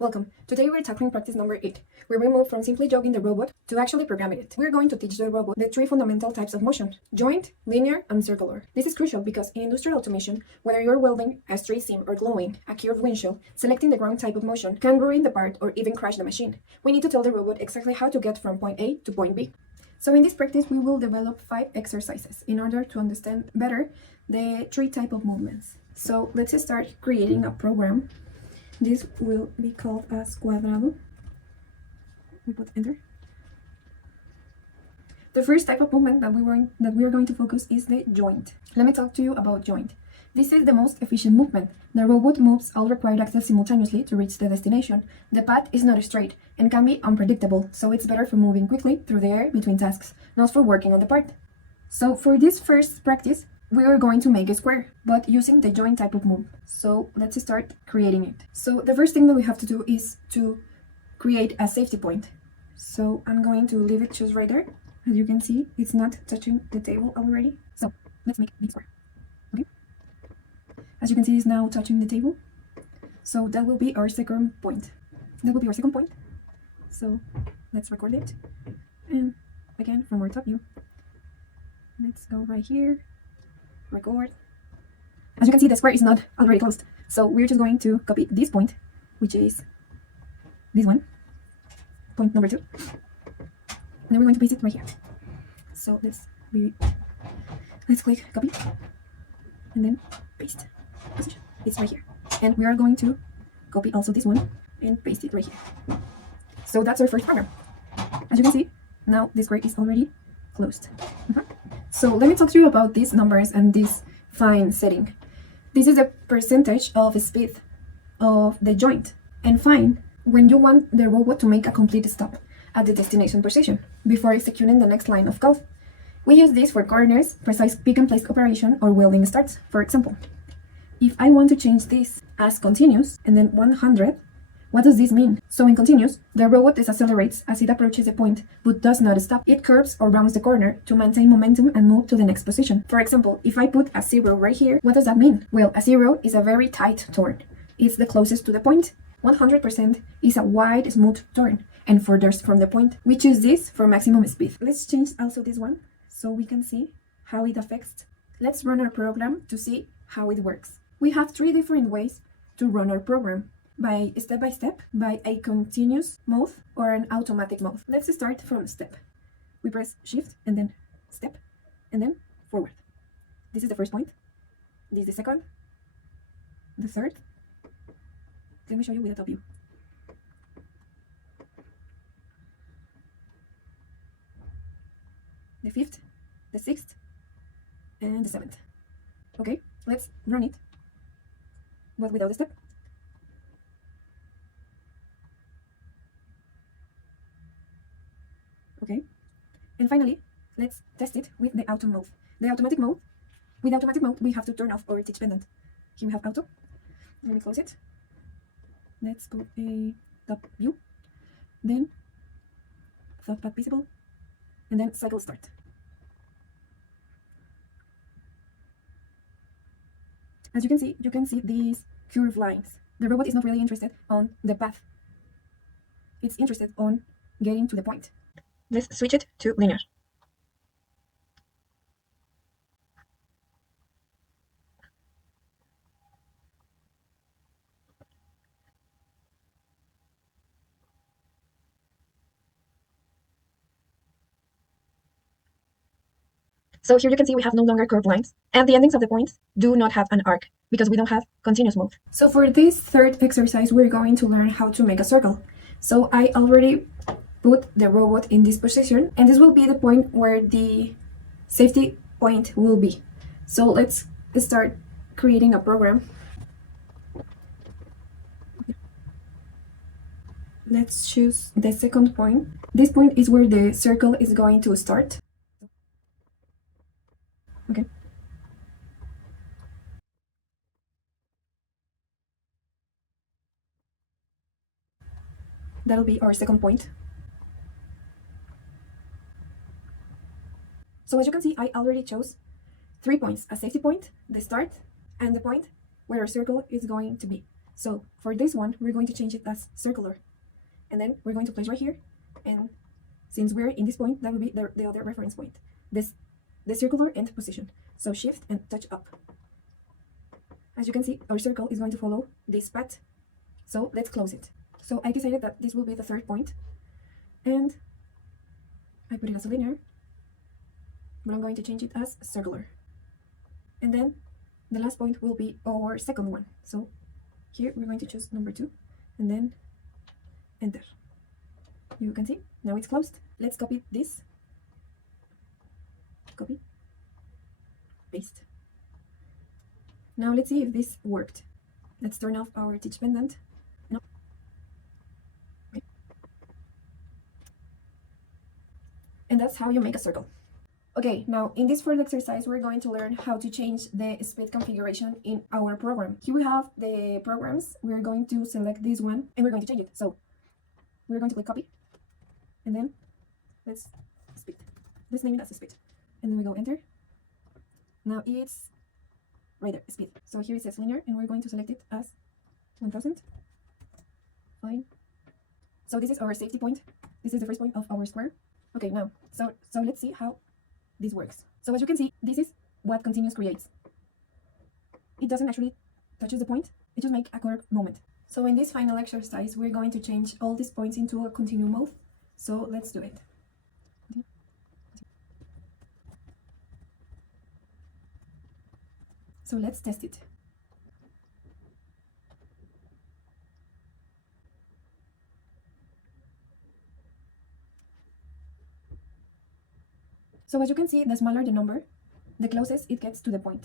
Welcome. Today we're tackling practice number 8, where we move from simply jogging the robot to actually programming it. We're going to teach the robot the three fundamental types of motion: joint, linear, and circular. This is crucial because in industrial automation, whether you're welding a straight seam or gluing a curved windshield, selecting the wrong type of motion can ruin the part or even crash the machine. We need to tell the robot exactly how to get from point A to point B. So in this practice, we will develop 5 exercises in order to understand better the three type of movements. So let's start creating a program. This will be called as cuadrado. We put enter. The first type of movement that we are going to focus is the joint. Let me talk to you about joint. This is the most efficient movement. The robot moves all required axes simultaneously to reach the destination. The path is not straight and can be unpredictable, so it's better for moving quickly through the air between tasks, not for working on the part. So for this first practice, we are going to make a square, but using the joint type of move. So let's start creating it. So the first thing that we have to do is to create a safety point. So I'm going to leave it just right there. As you can see, it's not touching the table already. So let's make it square. Okay. As you can see, it's now touching the table. So that will be our second point. So let's record it. And again, from our top view, let's go right here. Record. As you can see, the square is not already closed, so we're just going to copy this point, which is this one, point number 2, and then we're going to paste it right here. So let's click copy and then paste. Position. It's right here, and we are going to copy also this one and paste it right here. So that's our first program. As you can see, now this square is already closed. So let me talk to you about these numbers and this fine setting. This is the percentage of speed of the joint, and fine when you want the robot to make a complete stop at the destination position before executing the next line of code. We use this for corners, precise pick and place operation, or welding starts, for example. If I want to change this as continuous and then 100, what does this mean? So in continuous, the robot decelerates as it approaches the point, but does not stop. It curves or rounds the corner to maintain momentum and move to the next position. For example, if I put a 0 right here, what does that mean? Well, a 0 is a very tight turn. It's the closest to the point. 100% is a wide, smooth turn, and further from the point. We choose this for maximum speed. Let's change also this one so we can see how it affects. Let's run our program to see how it works. We have 3 different ways to run our program: by step, by a continuous mode, or an automatic mode. Let's start from step. We press shift and then step and then forward. This is the first point. This is the second. The third. Let me show you with the top view. The 5th, the 6th, and the 7th. Okay, let's run it, but without the step. Okay, and finally, let's test it with the auto mode. The automatic mode. With automatic mode, we have to turn off our teach pendant. Here we have auto. Let me close it. Let's go a top view, then thought path visible, and then cycle start. As you can see these curved lines. The robot is not really interested on the path. It's interested on getting to the point. Let's switch it to linear. So here you can see we have no longer curved lines, and the endings of the points do not have an arc because we don't have continuous mode. So for this third exercise, we're going to learn how to make a circle. So I already put the robot in this position, and this will be the point where the safety point will be. So let's start creating a program. Let's choose the second point. This point is where the circle is going to start. Okay. That'll be our second point. So as you can see, I already chose 3 points: a safety point, the start, and the point where our circle is going to be. So for this one, we're going to change it as circular. And then we're going to place right here. And since we're in this point, that will be the other reference point. The circular end position. So shift and touch up. As you can see, our circle is going to follow this path. So let's close it. So I decided that this will be the third point. And I put it as a linear. But I'm going to change it as circular. And then the last point will be our second one. So here we're going to choose number 2 and then enter. You can see now it's closed. Let's copy this. Copy, paste. Now let's see if this worked. Let's turn off our teach pendant. No. Okay. And that's how you make a circle. Okay, now in this first exercise, we're going to learn how to change the speed configuration in our program. Here we have the programs. We're going to select this one and we're going to change it. So we're going to click copy and then let's speed. Let's name it as speed. And then we go enter. Now it's right there, speed. So here it says linear and we're going to select it as 1000. Fine. So this is our safety point. This is the first point of our square. Okay, now, so let's see how this works. So as you can see, this is what continuous creates. It doesn't actually touch the point, it just makes a curve moment. So in this final exercise, we're going to change all these points into a continue mode. So let's do it. So let's test it. So as you can see, the smaller the number, the closest it gets to the point.